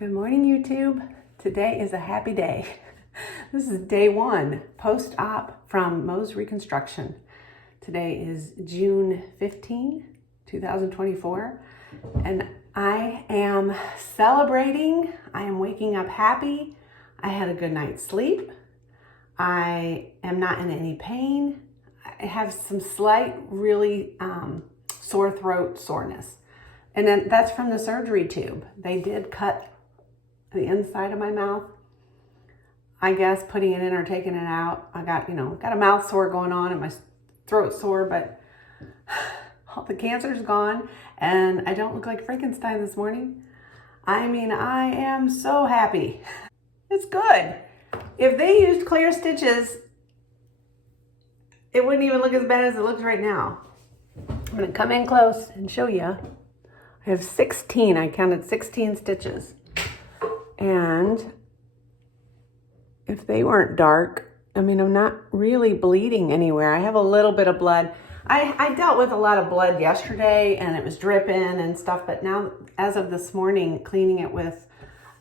Good morning, YouTube. Today is a happy day. This is day one, post-op from Mohs Reconstruction. Today is June 15, 2024, and I am celebrating. I am waking up happy. I had a good night's sleep. I am not in any pain. I have some slight, really sore throat soreness. And then that's from the surgery tube. They did cut the inside of my mouth. I guess putting it in or taking it out. I got a mouth sore going on and my throat sore, but all the cancer's gone and I don't look like Frankenstein this morning. I mean, I am so happy. It's good. If they used clear stitches, it wouldn't even look as bad as it looks right now. I'm gonna come in close and show you. I have 16, I counted 16 stitches. And if they weren't dark, I mean, I'm not really bleeding anywhere. I have a little bit of blood. I dealt with a lot of blood yesterday and it was dripping and stuff, but now as of this morning, cleaning it with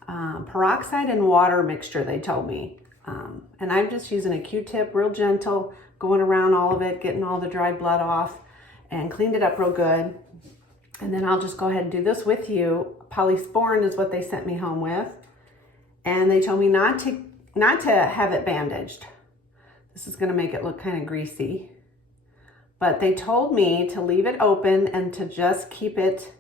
peroxide and water mixture, they told me. And I'm just using a Q-tip, real gentle, going around all of it, getting all the dry blood off and cleaned it up real good. And then I'll just go ahead and do this with you. Polysporin is what they sent me home with. And they told me not to have it bandaged. This is gonna make it look kind of greasy. But they told me to leave it open and to just keep it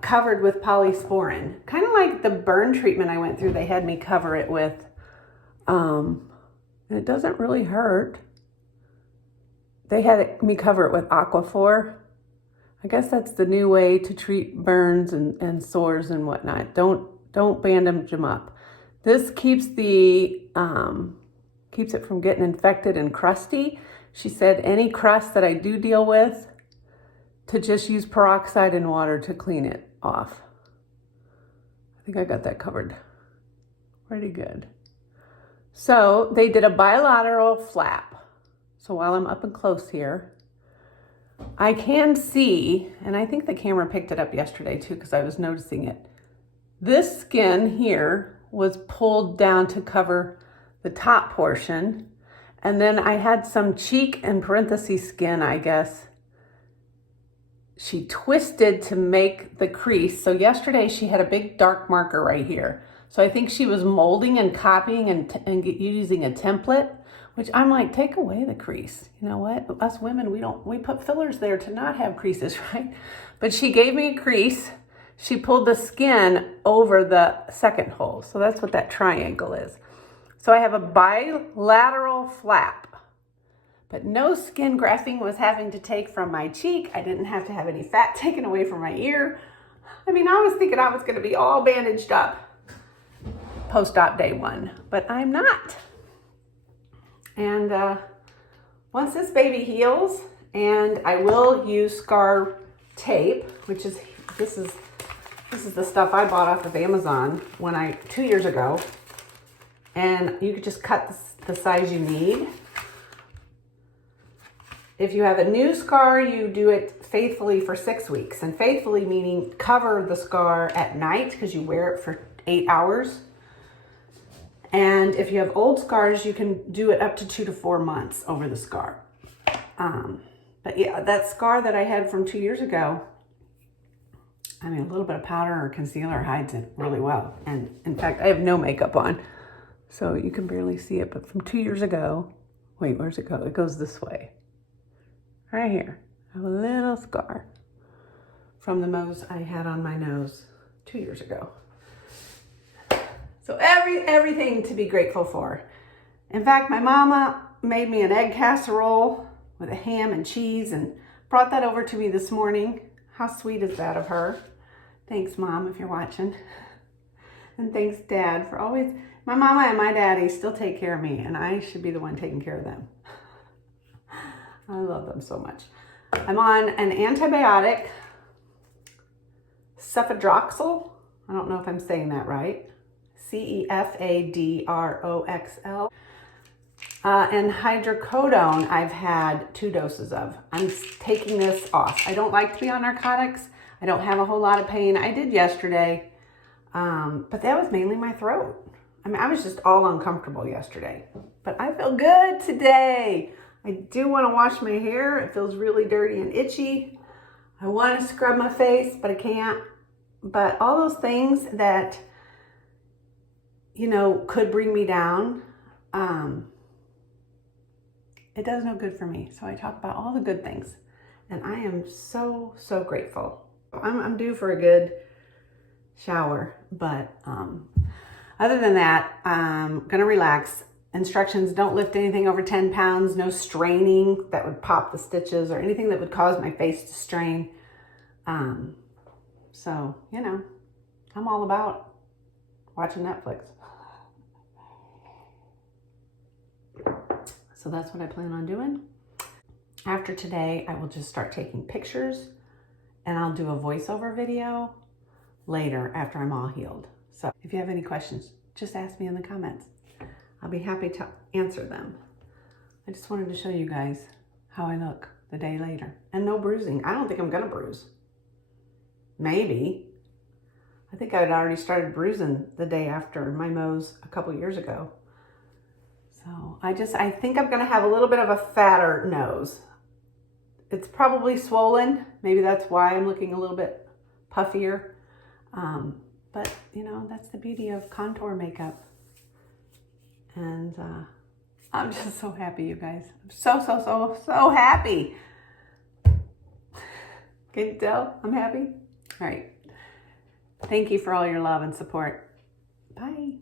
covered with polysporin. Kind of like the burn treatment I went through, they had me cover it with, it doesn't really hurt. They had me cover it with Aquaphor. I guess that's the new way to treat burns and sores and whatnot. Don't bandage them up. This keeps it from getting infected and crusty. She said any crust that I do deal with, to just use peroxide and water to clean it off. I think I got that covered pretty good. So they did a bilateral flap. So while I'm up and close here, I can see, and I think the camera picked it up yesterday too because I was noticing it. This skin here was pulled down to cover the top portion. And then I had some cheek and parenthesis skin, I guess. She twisted to make the crease. So yesterday she had a big dark marker right here. So I think she was molding and copying and using a template, which I'm like, take away the crease. You know what? Us women, we put fillers there to not have creases, right? But she gave me a crease. She pulled the skin over the second hole. So that's what that triangle is. So I have a bilateral flap, but no skin grafting was having to take from my cheek. I didn't have to have any fat taken away from my ear. I mean, I was thinking I was gonna be all bandaged up post-op day one, but I'm not. And once this baby heals, and I will use scar tape, which is, this is the stuff I bought off of Amazon 2 years ago. And you could just cut the size you need. If you have a new scar, you do it faithfully for 6 weeks. And faithfully meaning cover the scar at night because you wear it for 8 hours. And if you have old scars, you can do it up to 2 to 4 months over the scar. But yeah, that scar that I had from 2 years ago, I mean, a little bit of powder or concealer hides it really well. And in fact, I have no makeup on, so you can barely see it. But from 2 years ago, wait, where's it go? It goes this way. Right here. I have a little scar from the Mohs I had on my nose 2 years ago. So everything to be grateful for. In fact, my mama made me an egg casserole with a ham and cheese and brought that over to me this morning. How sweet is that of her? Thanks, Mom, if you're watching. And thanks, Dad, for always... My mama and my daddy still take care of me, and I should be the one taking care of them. I love them so much. I'm on an antibiotic, cefadroxil. I don't know if I'm saying that right. Cefadroxl. And hydrocodone I've had 2 doses of. I'm taking this off. I don't like to be on narcotics. I don't have a whole lot of pain. I did yesterday. But that was mainly my throat. I mean, I was just all uncomfortable yesterday, but I feel good today. I do want to wash my hair. It feels really dirty and itchy. I want to scrub my face, but I can't. But all those things that, you know, could bring me down, it does no good for me. So I talk about all the good things, and I am so, so grateful. I'm due for a good shower, but other than that, I'm gonna relax. Instructions: don't lift anything over 10 pounds, no straining that would pop the stitches or anything that would cause my face to strain. So, you know, I'm all about watching Netflix. So that's what I plan on doing. After today, I will just start taking pictures, and I'll do a voiceover video later after I'm all healed. So if you have any questions, just ask me in the comments. I'll be happy to answer them. I just wanted to show you guys how I look the day later. And no bruising. I don't think I'm gonna bruise. Maybe. I think I'd already started bruising the day after my Mohs a couple years ago. So I think I'm gonna have a little bit of a fatter nose. It's probably swollen. Maybe that's why I'm looking a little bit puffier. But you know, that's the beauty of contour makeup. And I'm just so happy, you guys. I'm so happy. Can you tell I'm happy? All right. Thank you for all your love and support. Bye.